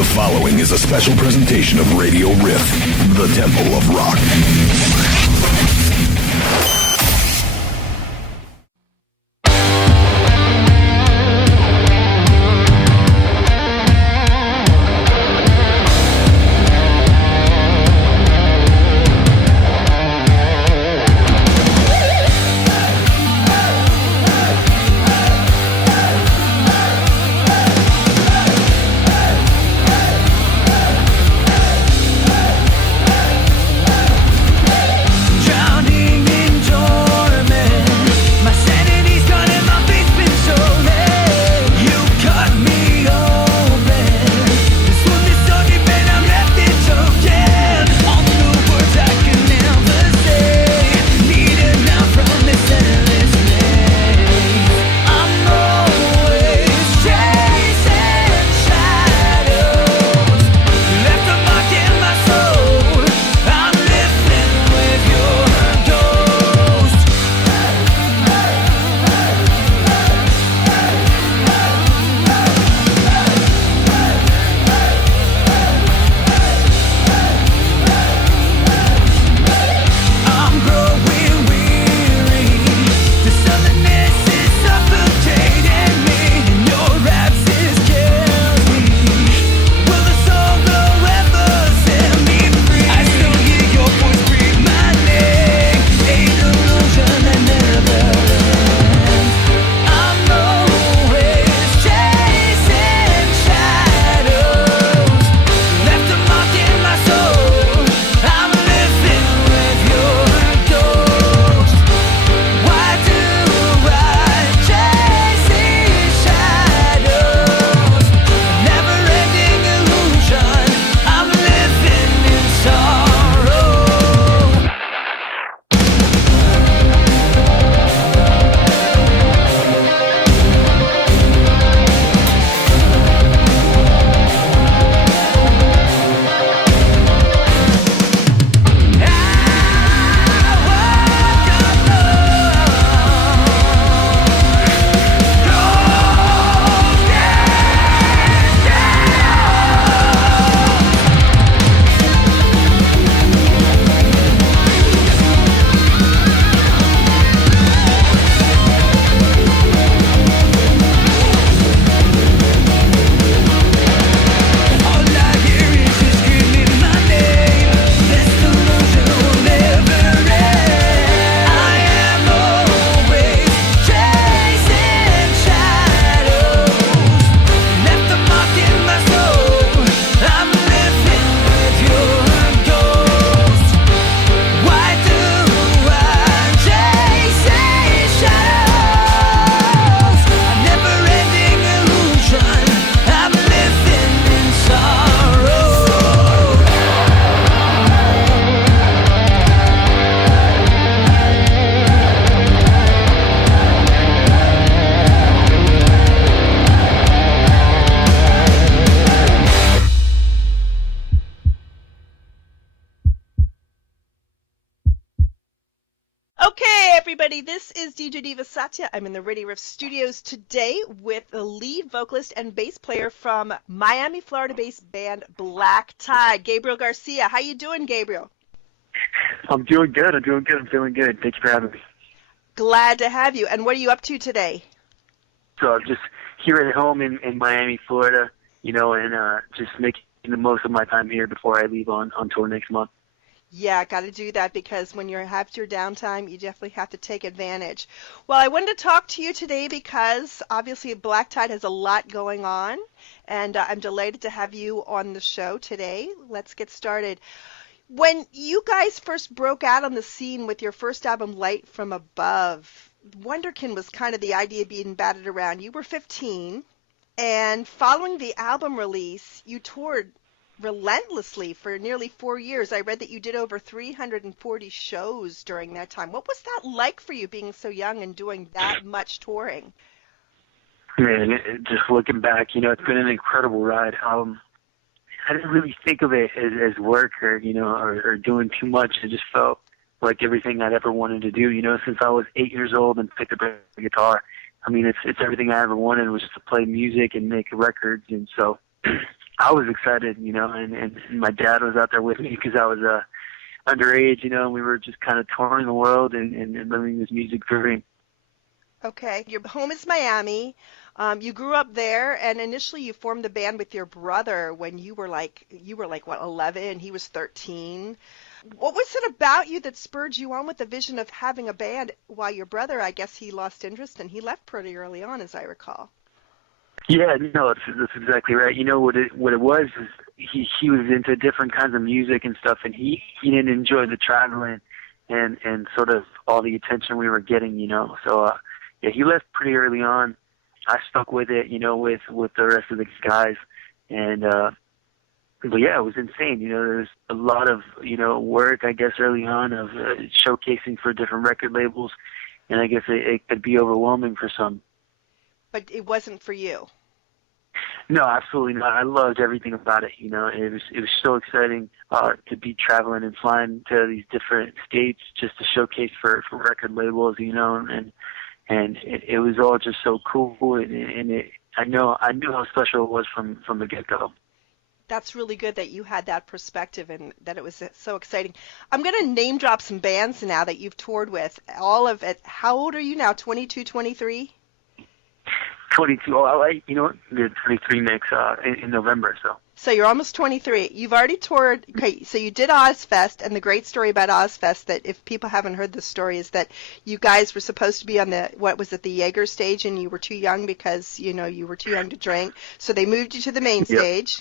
The following is a special presentation of Radio Riff, the Temple of Rock. This is DJ Diva Satya. I'm in the Radio Riff Studios today with the lead vocalist and bass player from Miami, Florida-based band Black Tide, Gabriel Garcia. How you doing, Gabriel? I'm doing good. I'm feeling good. Thank you for having me. Glad to have you. And what are you up to today? So I'm just here at home in Miami, Florida, and just making the most of my time here before I leave on tour next month. Yeah, got to do that because when you have your downtime, you definitely have to take advantage. Well, I wanted to talk to you today because obviously Black Tide has a lot going on, and I'm delighted to have you on the show today. Let's get started. When you guys first broke out on the scene with your first album, Light from Above, Wonderkin was kind of the idea being batted around. You were 15, and following the album release, you toured relentlessly for nearly 4 years. I read that you did over 340 shows during that time. What was that like for you, being so young and doing that much touring? Man, just looking back, it's been an incredible ride. I didn't really think of it as work or doing too much. It just felt like everything I'd ever wanted to do, since I was 8 years old and picked up a guitar. I mean, it's everything I ever wanted was just to play music and make records. And so I was excited, and my dad was out there with me because I was underage, and we were just kind of touring the world and living this music dream. Okay, your home is Miami. You grew up there, and initially you formed the band with your brother when you were like what, 11? He was 13. What was it about you that spurred you on with the vision of having a band while your brother, I guess he lost interest and he left pretty early on, as I recall? Yeah, no, that's exactly right. What it was is he was into different kinds of music and stuff, and he didn't enjoy the traveling and sort of all the attention we were getting, So yeah, he left pretty early on. I stuck with it, with the rest of the guys, and but yeah, it was insane. There was a lot of work, I guess, early on of showcasing for different record labels, and I guess it could be overwhelming for some. But it wasn't for you. No, absolutely not. I loved everything about it. It was so exciting to be traveling and flying to these different states just to showcase for record labels, and it was all just so cool. And I knew how special it was from the get-go. That's really good that you had that perspective and that it was so exciting. I'm going to name drop some bands now that you've toured with. All of it. How old are you now? 22, 23? 22. Oh, the 23 next in November. So you're almost 23. You've already toured. Okay, so you did Ozfest, and the great story about Ozfest, that if people haven't heard the story, is that you guys were supposed to be on the Jaeger stage, and you were too young because you were too young to drink. So they moved you to the main stage.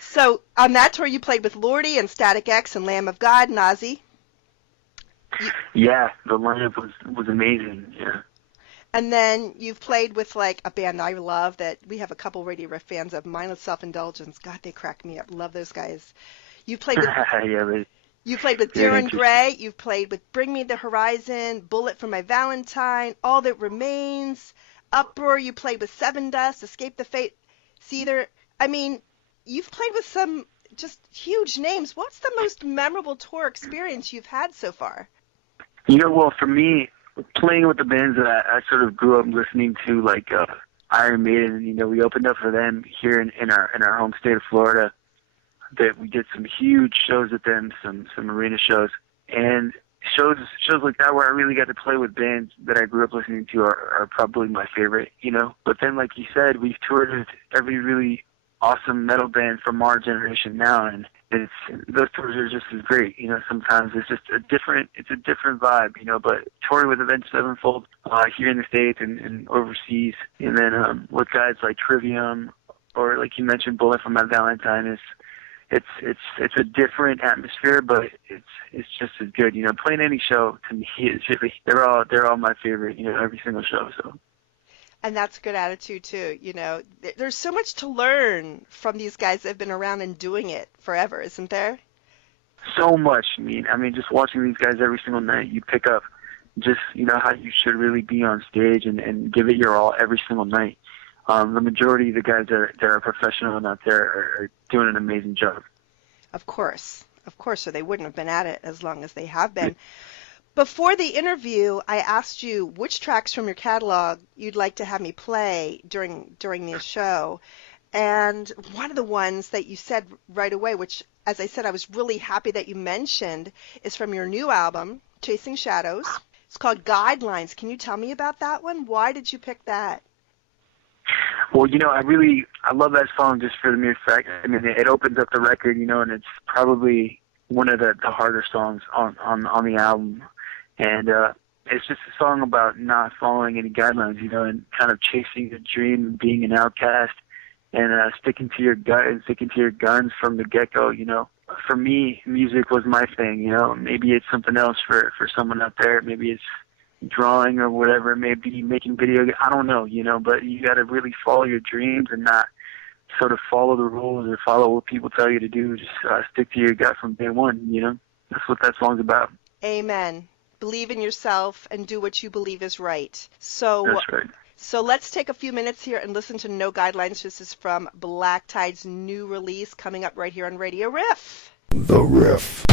So on that tour, you played with Lordi and Static X and Lamb of God and Ozzy. Yeah, the lineup was amazing. Yeah. And then you've played with like a band I love that we have a couple Radio Riff fans of, Mindless Self-Indulgence. God, they crack me up. Love those guys. You played with You played with Darren Gray. You've played with Bring Me the Horizon, Bullet for My Valentine, All That Remains, Uproar. You played with Seven Dust, Escape the Fate. Seether. I mean, you've played with some just huge names. What's the most memorable tour experience you've had so far? Well, for me, playing with the bands that I sort of grew up listening to, like Iron Maiden, we opened up for them here in our home state of Florida. That we did some huge shows with them, some arena shows, and shows like that where I really got to play with bands that I grew up listening to are probably my favorite, But then, like you said, we've toured with every really awesome metal band from our generation now, and those tours are just as great. Sometimes it's just a different vibe, but touring with Avenged Sevenfold here in the States and overseas, and then with guys like Trivium or like you mentioned, Bullet for My Valentine, it's a different atmosphere, but it's just as good. Playing any show to me is really they're all my favorite. Every single show. So. And that's a good attitude, too. There's so much to learn from these guys that have been around and doing it forever, isn't there? So much. I mean, just watching these guys every single night, you pick up just, how you should really be on stage and give it your all every single night. The majority of the guys that are professional and out there are doing an amazing job. Of course, or they wouldn't have been at it as long as they have been. Before the interview, I asked you which tracks from your catalog you'd like to have me play during the show. And one of the ones that you said right away, which, as I said, I was really happy that you mentioned, is from your new album, Chasing Shadows. It's called Guidelines. Can you tell me about that one? Why did you pick that? Well, I love that song just for the mere fact. I mean, it opens up the record, and it's probably one of the harder songs on the album. And it's just a song about not following any guidelines, and kind of chasing your dream and being an outcast and sticking to your gut and sticking to your guns from the get-go, For me, music was my thing, Maybe it's something else for someone out there. Maybe it's drawing or whatever. Maybe making video. I don't know, But you got to really follow your dreams and not sort of follow the rules or follow what people tell you to do. Just stick to your gut from day one, That's what that song's about. Amen. Believe in yourself and do what you believe is right. So, that's right. So let's take a few minutes here and listen to No Guidelines. This is from Black Tide's new release coming up right here on Radio Riff. The Riff.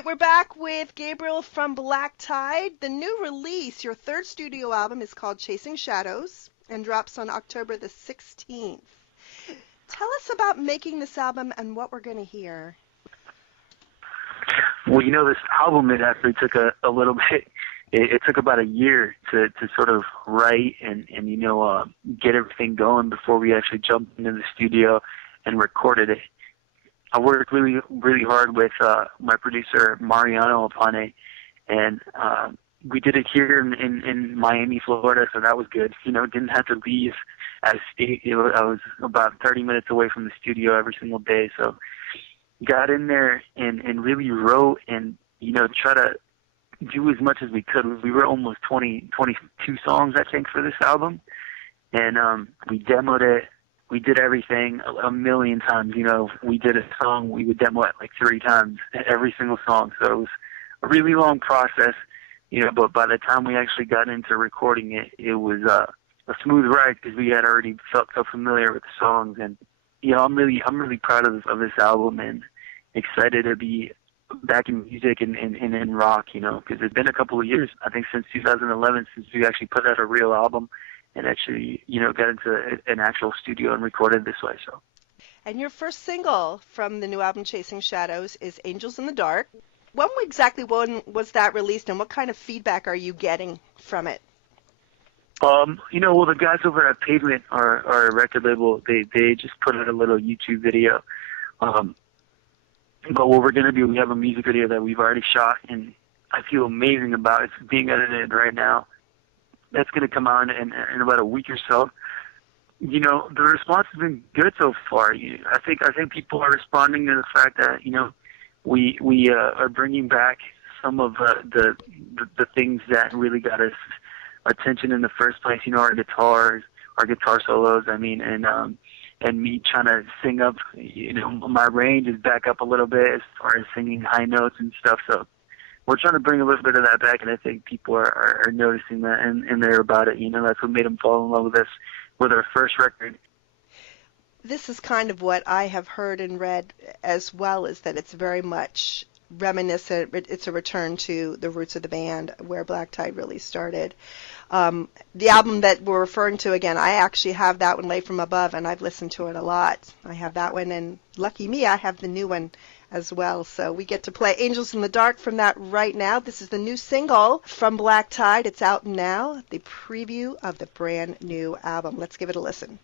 right, we're back with Gabriel from Black Tide. The new release, your third studio album, is called Chasing Shadows and drops on October the 16th. Tell us about making this album and what we're going to hear. Well, this album, it actually took a little bit. It took about a year to sort of write and get everything going before we actually jumped into the studio and recorded it. I worked really, really hard with my producer, Mariano, upon it, and we did it here in Miami, Florida, so that was good. Didn't have to leave out of state. I was about 30 minutes away from the studio every single day, so got in there and really wrote and, try to do as much as we could. We wrote almost 22 songs, I think, for this album, and we demoed it. We did everything a million times. We did a song, we would demo it like 3 times, every single song. So it was a really long process, but by the time we actually got into recording it, it was a smooth ride because we had already felt so familiar with the songs. And, I'm really proud of this album and excited to be back in music and in rock, because it's been a couple of years, I think since 2011, since we actually put out a real album and actually, got into an actual studio and recorded this way. So. And your first single from the new album, Chasing Shadows, is Angels in the Dark. When was that released, and what kind of feedback are you getting from it? Well, the guys over at Pavement, our record label, they just put out a little YouTube video. But what we're going to do, we have a music video that we've already shot, and I feel amazing about it. It's being edited right now. That's going to come out in about a week or so. The response has been good so far. I think people are responding to the fact that we are bringing back some of the things that really got us attention in the first place. Our guitars, our guitar solos. And me trying to sing up. My range is back up a little bit as far as singing high notes and stuff. So. We're trying to bring a little bit of that back, and I think people are noticing that, and they're about it. That's what made them fall in love with us with our first record. This is kind of what I have heard and read as well, is that it's very much reminiscent. It's a return to the roots of the band, where Black Tide really started. The album that we're referring to, again, I actually have that one, Lay From Above, and I've listened to it a lot. I have that one, and lucky me, I have the new one as well. So we get to play Angels in the Dark from that right now. This is the new single from Black Tide. It's out now, the preview of the brand new album. Let's give it a listen.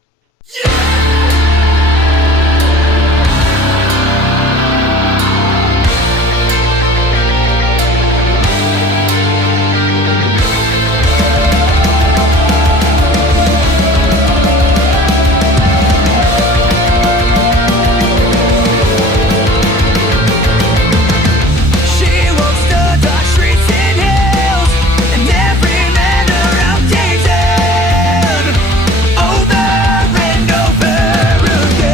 Over and over again.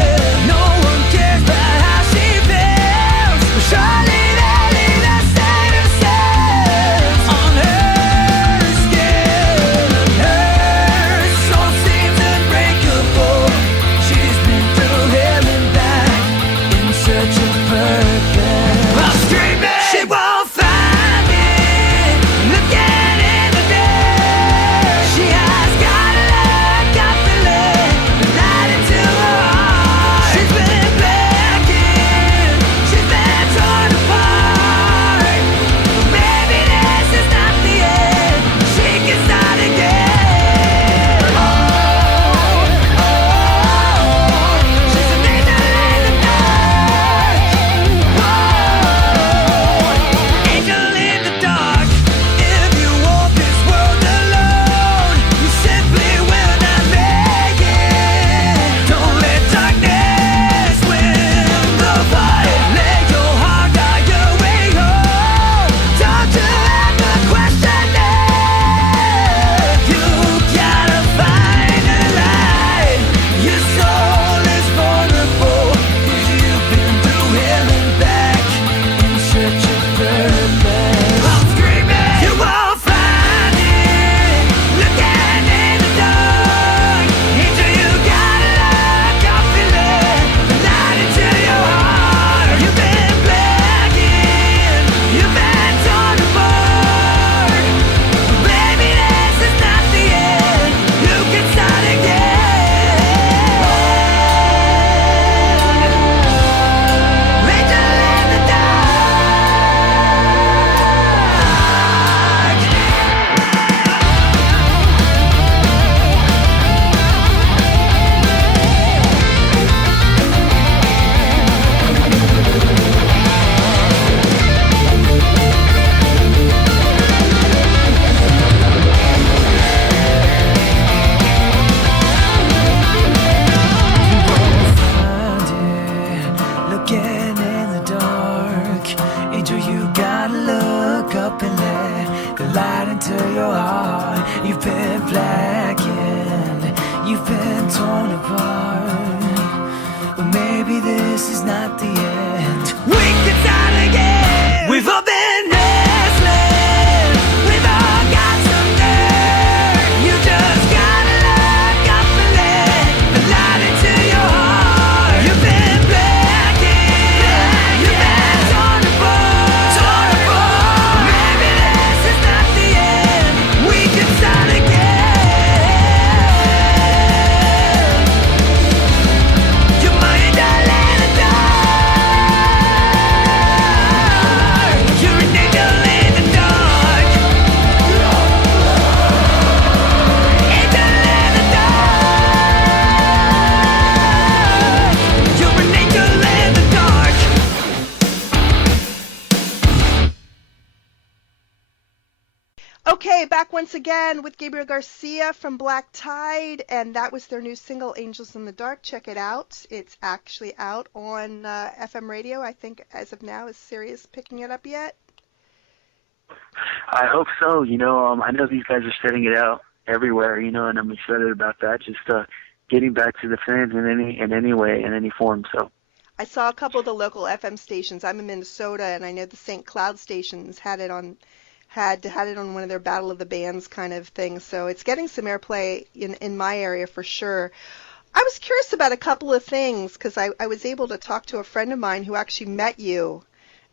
walking in the dark. Angel, you gotta look up and let the light into your heart. You've been blackened, you've been torn apart, but maybe this is not the end. We can start again. We've all been restless, we've all got some dirt. You just gotta look up and let the light into your heart. You've been blackened, you've been torn apart. Maybe this is not the end. We can start again. Your mind all in the dark. You're an angel in the dark. Angel in the dark. You're an angel in the dark. Okay, back once again with Gabriel Garcia from Black Tide, and that was their new single, Angels in the Dark. Check it out. It's actually out on FM radio, I think, as of now. Is Sirius picking it up yet? I hope so. I know these guys are setting it out everywhere, and I'm excited about that. Just getting back to the fans in any way, in any form. So I saw a couple of the local FM stations. I'm in Minnesota, and I know the St. Cloud stations had it on one of their Battle of the Bands kind of things. So it's getting some airplay in my area for sure. I was curious about a couple of things because I was able to talk to a friend of mine who actually met you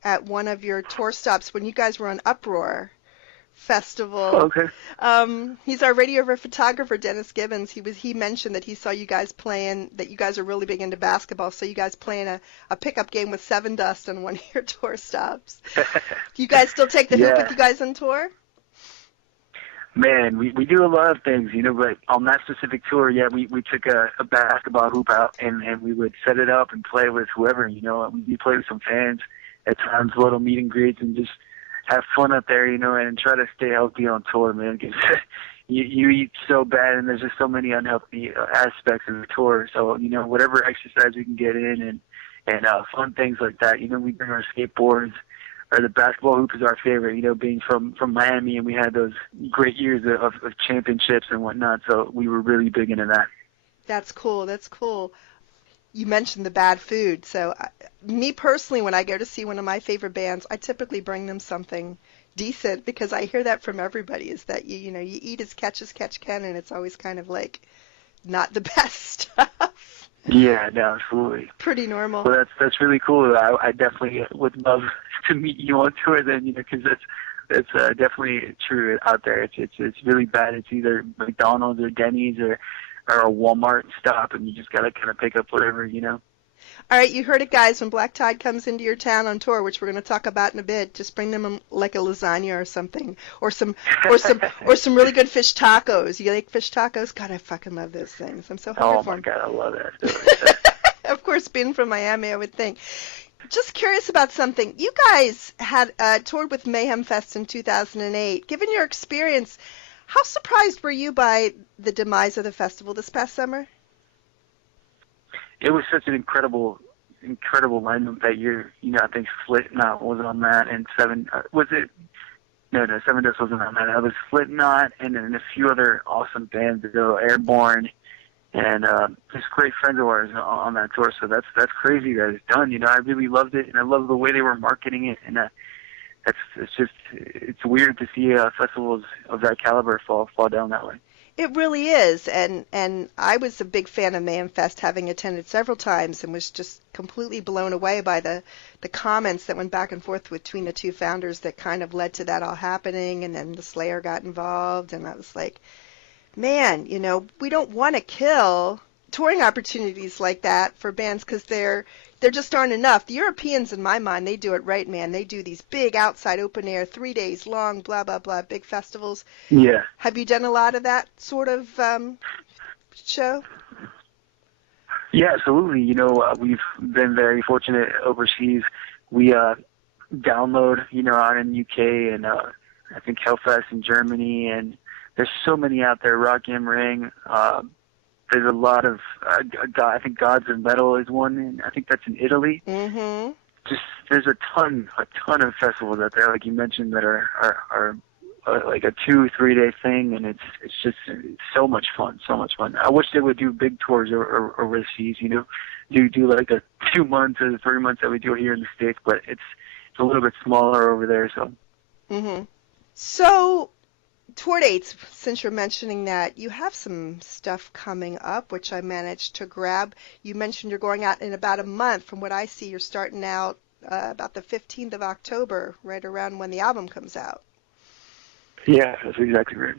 at one of your tour stops when you guys were on Uproar Festival. okay. He's our radio riff photographer, Dennis Gibbons. He mentioned that he saw you guys playing, that you guys are really big into basketball, so you guys playing a pickup game with Seven Dust on one of your tour stops. Do you guys still take the hoop with you guys on tour? Man, we do a lot of things, but on that specific tour, we took a basketball hoop out and we would set it up and play with whoever, we play with some fans at times, little meet and greets, and just have fun up there, and try to stay healthy on tour, man, because you eat so bad and there's just so many unhealthy aspects of the tour. So, whatever exercise we can get in and fun things like that, we bring our skateboards, or the basketball hoop is our favorite, being from Miami, and we had those great years of championships and whatnot, so we were really big into that. That's cool. That's cool. You mentioned the bad food. So me personally, when I go to see one of my favorite bands, I typically bring them something decent because I hear that from everybody is that, you eat as catch can, and it's always kind of like not the best stuff. Yeah, no, absolutely. Pretty normal. Well, that's really cool. I definitely would love to meet you on tour then, because it's definitely true out there. It's really bad. It's either McDonald's or Denny's or a Walmart stop, and you just gotta kind of pick up whatever. All right, you heard it, guys. When Black Tide comes into your town on tour, which we're going to talk about in a bit, just bring them like a lasagna or something, or some really good fish tacos. You like fish tacos? God, I fucking love those things. I'm so hungry for them. Oh my God, I love that. Of course, being from Miami, I would think. Just curious about something. You guys had toured with Mayhem Fest in 2008. Given your experience, how surprised were you by the demise of the festival this past summer? It was such an incredible lineup that year. I think Slipknot was on that, and Seven Dust wasn't on that. It was Slipknot and then a few other awesome bands, Airborne, and just great friends of ours on that tour. So that's crazy that it's done. I really loved it, and I love the way they were marketing it, and it's weird to see festivals of that caliber fall down that way. It really is, and I was a big fan of Mayhem Fest, having attended several times, and was just completely blown away by the comments that went back and forth between the two founders that kind of led to that all happening, and then the Slayer got involved, and I was like, man, we don't want to kill touring opportunities like that for bands because there just aren't enough. The Europeans, in my mind, they do it right, man. They do these big outside open air, 3 days long, blah, blah, blah, big festivals. Yeah. Have you done a lot of that sort of show? Yeah, absolutely. We've been very fortunate overseas. We download, out in UK and I think Hellfest in Germany, and there's so many out there, Rock am Ring, there's a lot of, I think Gods of Metal is one, and I think that's in Italy. Mm-hmm. Just there's a ton of festivals out there, like you mentioned, that are like a 2-3 day thing, and it's so much fun. I wish they would do big tours or overseas, do like a 2 months or 3 months that we do here in the States, but it's a little bit smaller over there. So. Mm-hmm. So, tour dates, since you're mentioning that, you have some stuff coming up, which I managed to grab. You mentioned you're going out in about a month. From what I see, you're starting out about the 15th of October, right around when the album comes out. Yeah, that's exactly right.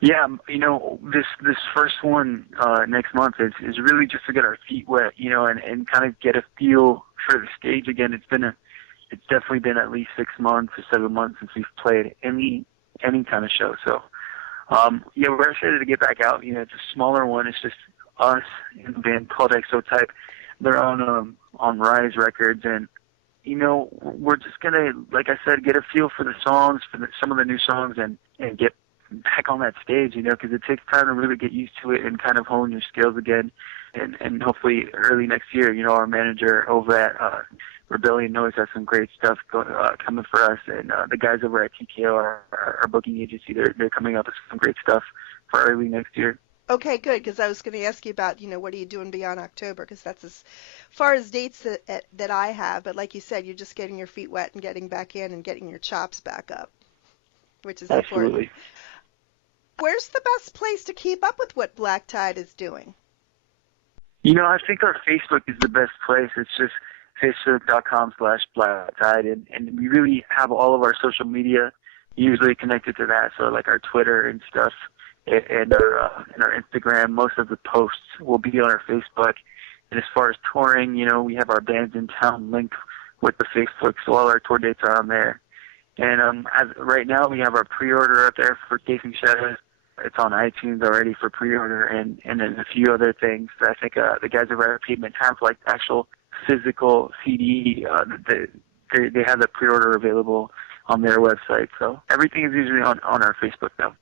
Yeah, this first one next month is really just to get our feet wet, and kind of get a feel for the stage again. It's definitely been at least 6 months or 7 months since we've played any kind of show. So, we're excited to get back out. It's a smaller one. It's just us and a band called Exotype. They're on Rise Records, and we're just gonna, like I said, get a feel for the songs, some of the new songs, and get back on that stage. Because it takes time to really get used to it and kind of hone your skills again. And hopefully early next year, our manager over at Rebellion Noise has some great stuff coming for us, and the guys over at TKO, our booking agency, they're coming up with some great stuff for early next year. Okay, good, because I was going to ask you about, what are you doing beyond October, because that's as far as dates that I have, but like you said, you're just getting your feet wet and getting back in and getting your chops back up, which is Absolutely. important. Where's the best place to keep up with what Black Tide is doing? I think our Facebook is the best place. It's just facebook.com/blacktide, and we really have all of our social media usually connected to that. So like our Twitter and stuff, and our Instagram, most of the posts will be on our Facebook. And as far as touring, we have our Bands in Town link with the Facebook, so all our tour dates are on there. And as right now, we have our pre-order up there for Chasing Shadows. It's on iTunes already for pre-order, and then a few other things. I think the guys over at Pavement have like actual physical CD. They have the pre-order available on their website. So everything is usually on our Facebook now.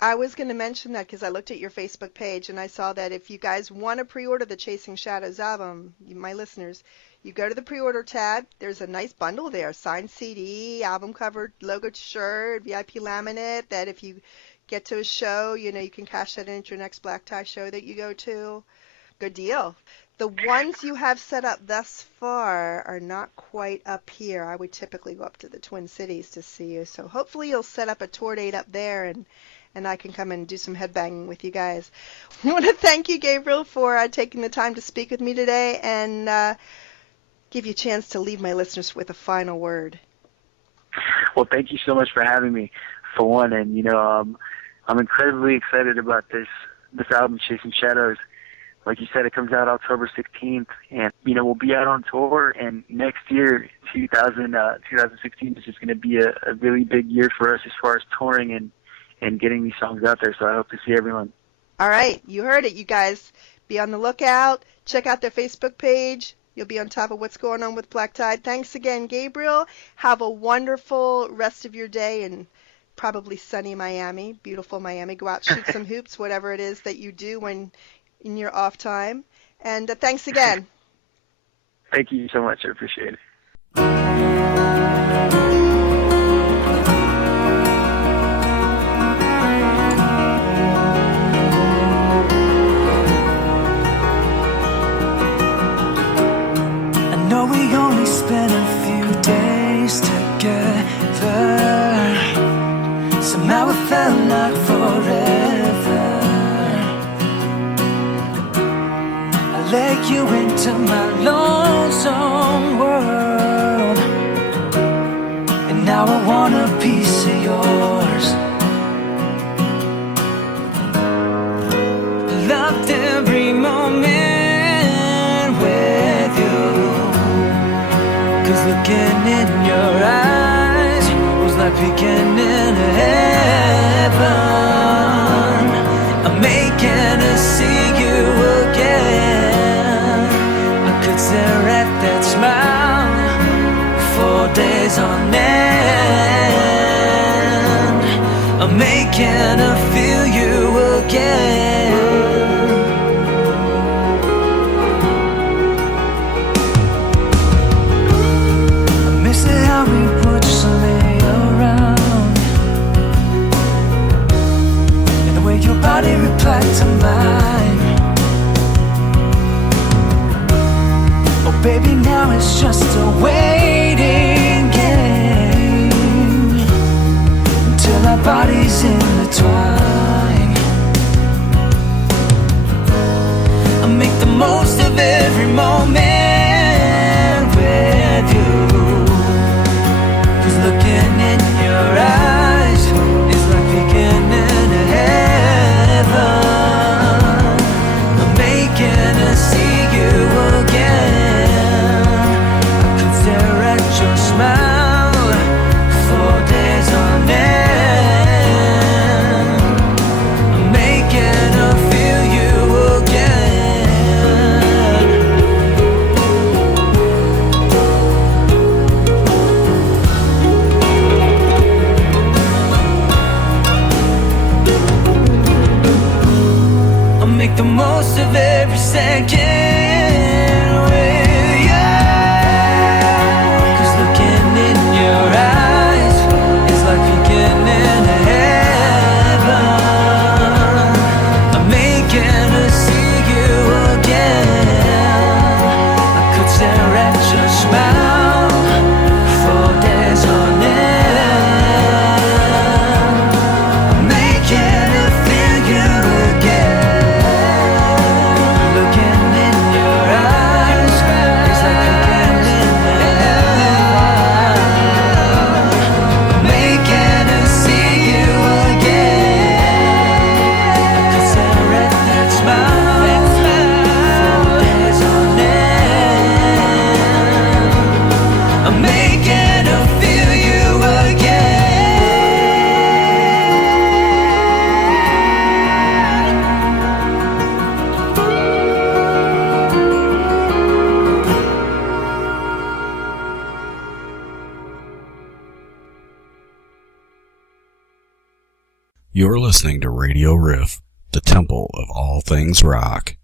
I was going to mention that because I looked at your Facebook page and I saw that if you guys want to pre-order the Chasing Shadows album, my listeners, you go to the pre-order tab. There's a nice bundle there, signed CD, album cover, logo shirt, VIP laminate, that if you get to a show, you can cash that in at your next Black Tie show that you go to. Good deal. The ones you have set up thus far are not quite up here. I would typically go up to the Twin Cities to see you. So hopefully you'll set up a tour date up there and I can come and do some headbanging with you guys. I want to thank you, Gabriel, for taking the time to speak with me today and give you a chance to leave my listeners with a final word. Well, thank you so much for having me, for one. And, I'm incredibly excited about this album, Chasing Shadows. Like you said, it comes out October 16th, and, we'll be out on tour, and next year, 2016, is just going to be a really big year for us as far as touring and getting these songs out there, so I hope to see everyone. All right, you heard it, you guys. Be on the lookout. Check out their Facebook page. You'll be on top of what's going on with Black Tide. Thanks again, Gabriel. Have a wonderful rest of your day in probably sunny Miami, beautiful Miami. Go out, shoot some hoops, whatever it is that you do when in your off time. And thanks again. Thank you so much. I appreciate it. I know we only spent a few days together. Somehow it felt like forever. I let you into my lonesome world, and now I want a piece of yours. Loved every moment with you, 'cause looking in your eyes was like peeking into heaven. I'm making to see you again. I could stare at that smile for days on end. I'm making to feel you again. now it's just a waiting game until our bodies intertwine. I make the most of every moment with you, 'cause looking in your eyes is like peeking into heaven. I'm making us see you again. I could stare at your smile for days on end. I'm making her feel you again. I'll make the most of every second with you, 'cause looking in your eyes is like peeking into heaven. I'm making her see you again. I could stare at your smile for days on end. I'm making her feel you again. Looking in your eyes is like peeking into heaven. I'm making her see you again. I could stare at that smile for days on end. I'm making her feel you again. You're listening to Radio Riff, the temple of all things rock.